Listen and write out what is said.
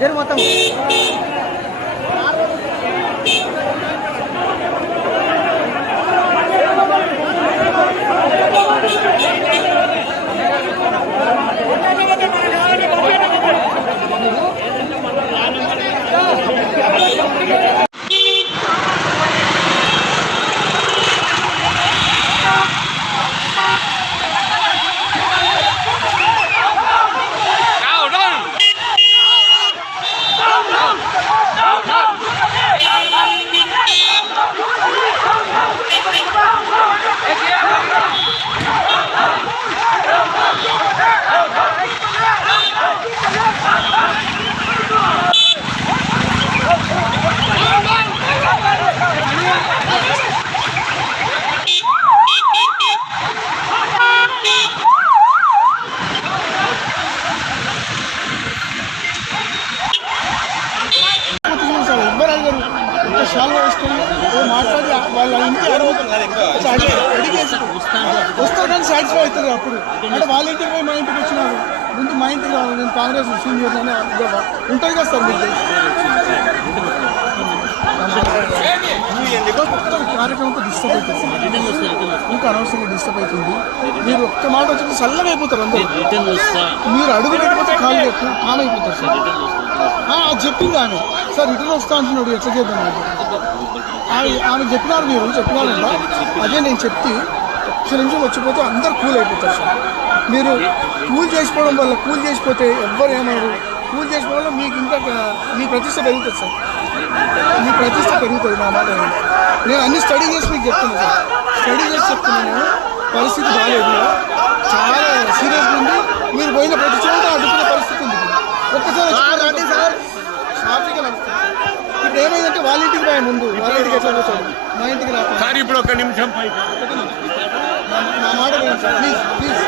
జరు మొత్తం షాల్వా వేసుకొని మాట్లాడి వాళ్ళ ఇంటికి అడిగేసి వస్తారని సాటిస్ఫై అవుతుంది. అప్పుడు అంటే వాళ్ళ ఇంటికి పోయి మా ఇంటికి వచ్చినారు, ముందు మా ఇంటికి రావాలి, నేను కాంగ్రెస్ సీనియర్ అని ఉంటుంది కదా సార్. మీకు కార్యక్రమంతో డిస్టర్బ్ అవుతుంది, ఇంకా అనవసరంగా డిస్టర్బ్ అవుతుంది. మీరు ఒక్క మాట వచ్చి చల్లగా అయిపోతారు అందరూ. మీరు అడుగు పెట్టకపోతే కామ్ అయిపోతారు సార్. చెప్పింది ఆమె సార్ రిటర్న్ వస్తా అంటున్నాడు, ఎట్లా చేద్దాం ఆమె చెప్పినారు, మీరు చెప్పినారన్నా అదే నేను చెప్తే ఒక్క నిమిషం వచ్చిపోతే అందరు కూల్ అయిపోతారు సార్. మీరు కూల్ చేసుకోవడం వల్ల కూల్ చేసిపోతే ఎవ్వరు ఏమన్నారు, కూల్ చేసుకోవడం వల్ల మీకు ఇంకా మీ ప్రతిష్ట పెరుగుతుంది సార్, మీ ప్రతిష్ట పెరుగుతుంది. నా మాట నేను అన్ని స్టడీ చేసి మీకు చెప్తున్నాను సార్, స్టడీ చేసి చెప్తున్నాను. పరిస్థితి బాగాలేదు, చాలా సీరియస్గా ఉంది. మీరు పోయిన ప్రతి చోట అడ్డుకునే పరిస్థితి ఉంది. ఒక్కసారి షాపింగ్ నడుస్తుంది. ఇప్పుడు ఏమైందంటే వాళ్ళ ఇంటికి పోయా, ముందు వాళ్ళ ఇంటికి ఎట్లా పోతాడు, మా ఇంటికి రాదు. ఇప్పుడు ఒక నిమిషం నా మాట ప్లీజ్ ప్లీజ్